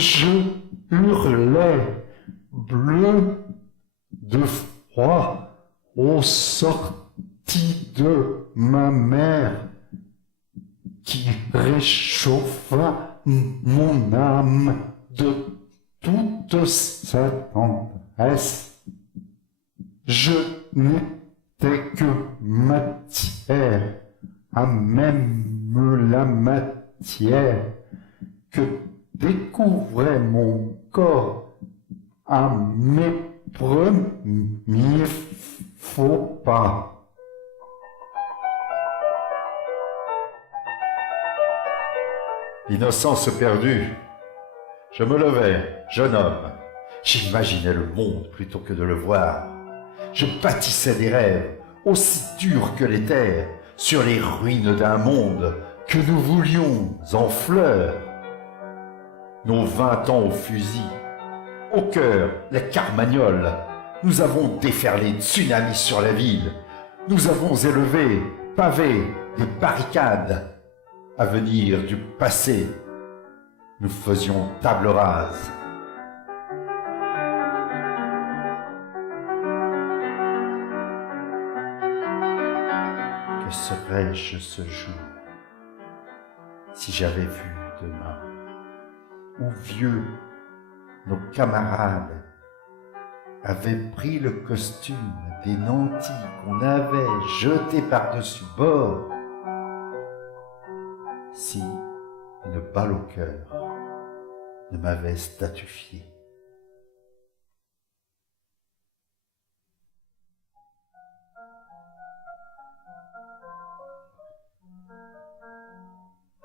Je hurlais, bleu de froid, aux sorties de ma mère, qui réchauffa mon âme de toute sa tendresse. Je n'étais que matière, à même la matière que découvrait mon corps à mes premiers faux pas. L'innocence perdue. Je me levais, jeune homme. J'imaginais le monde plutôt que de le voir. Je bâtissais des rêves, aussi durs que les terres, sur les ruines d'un monde que nous voulions en fleurs. Nos 20 ans au fusil, au cœur, les carmagnols, nous avons déferlé tsunamis sur la ville. Nous avons élevé, pavé, des barricades. À venir du passé, nous faisions table rase. Que serais-je ce jour si j'avais vu demain où vieux, nos camarades avaient pris le costume des nantis qu'on avait jetés par-dessus bord, si une balle au cœur ne m'avait statufié.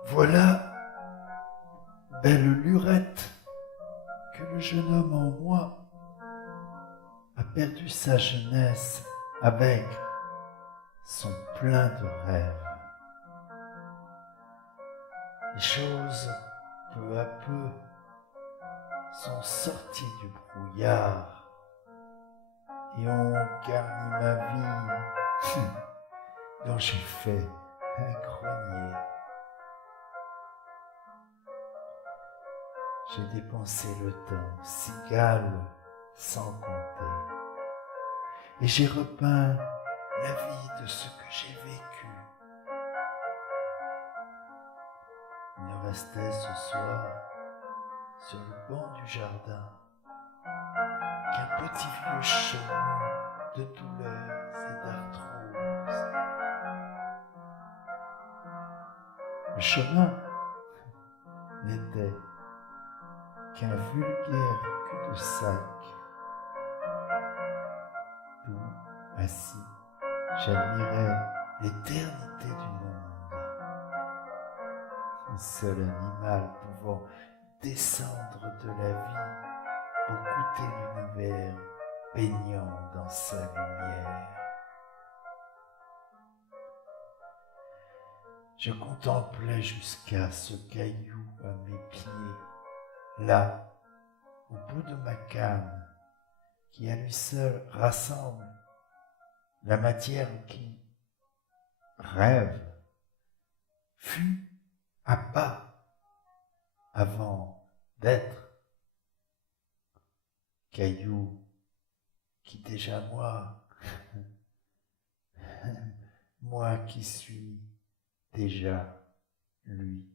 Voilà, belle lurette, que le jeune homme en moi a perdu sa jeunesse avec son plein de rêves. Les choses, peu à peu, sont sorties du brouillard et ont garni ma vie dont j'ai fait un grenier. J'ai dépensé le temps, cigale sans compter, et j'ai repeint la vie de ce que j'ai vécu. Il ne restait ce soir, sur le banc du jardin, qu'un petit vieux chemin de douleurs et d'arthrose. Le chemin n'était qu'un vulgaire cul-de-sac, d'où, assis, j'admirais l'éternité du monde. Un seul animal pouvant descendre de la vie pour goûter l'univers baignant dans sa lumière. Je contemplais jusqu'à ce caillou à mes pieds, là, au bout de ma canne, qui à lui seul rassemble la matière qui rêve, fut à pas avant d'être caillou qui déjà moi qui suis déjà lui.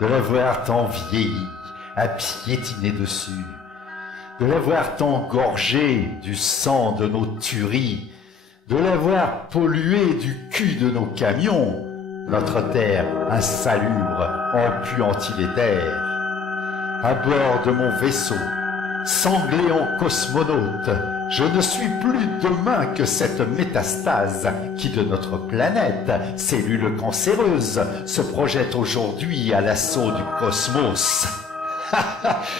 De la voir tant vieillie, à piétiner dessus, de la voir tant gorgée du sang de nos tueries, de la voir polluée du cul de nos camions, notre terre insalubre, empuantie les terres. À bord de mon vaisseau, sanglé en cosmonaute, Je ne suis plus demain que cette métastase qui de notre planète, cellule cancéreuse, se projette aujourd'hui à l'assaut du cosmos.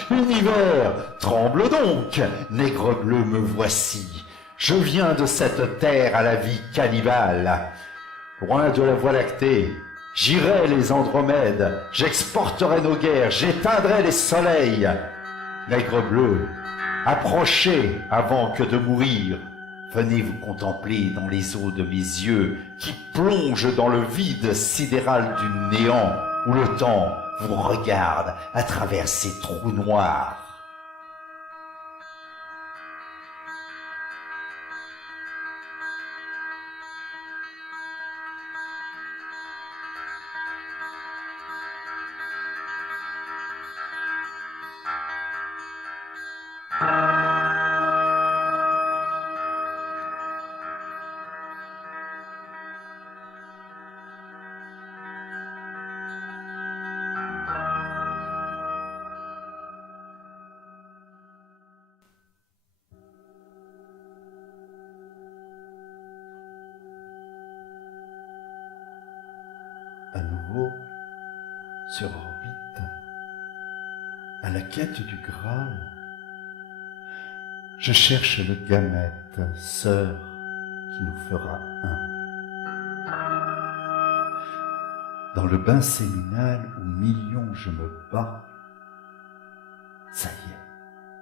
Univers, tremble donc, nègre bleu me voici. Je viens de cette terre à la vie cannibale. Loin de la Voie lactée, j'irai les Andromèdes, j'exporterai nos guerres, j'éteindrai les soleils. Nègre bleu, approchez avant que de mourir. Venez vous contempler dans les eaux de mes yeux qui plongent dans le vide sidéral du néant où le temps vous regarde à travers ces trous noirs. À nouveau, sur orbite, à la quête du Graal, je cherche le gamète, sœur, qui nous fera un. Dans le bain séminal où millions je me bats, ça y est,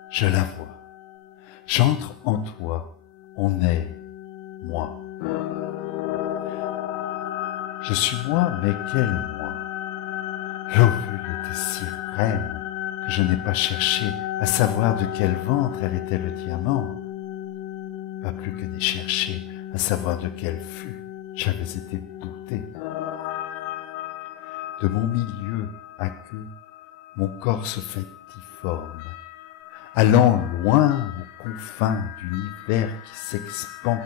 je la vois. J'entre en toi, on est moi. Je suis moi, mais quel moi? L'ovule était si reine que je n'ai pas cherché à savoir de quel ventre elle était le diamant. Pas plus que n'ai cherché à savoir de quel fût j'avais été bouté. De mon milieu à queue, mon corps se fait difforme, allant loin aux confins d'univers qui s'expand,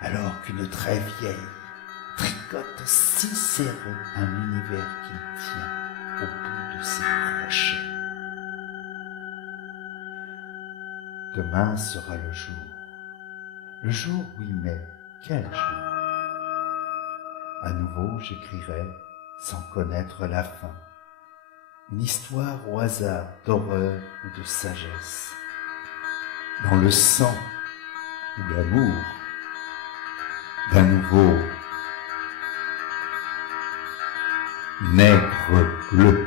alors qu'une très vieille tricote si serré un univers qu'il tient au bout de ses crochets. Demain sera le jour, oui, mais quel jour? À nouveau, j'écrirai, sans connaître la fin, une histoire au hasard d'horreur ou de sagesse, dans le sang ou l'amour d'un nouveau nègre bleu.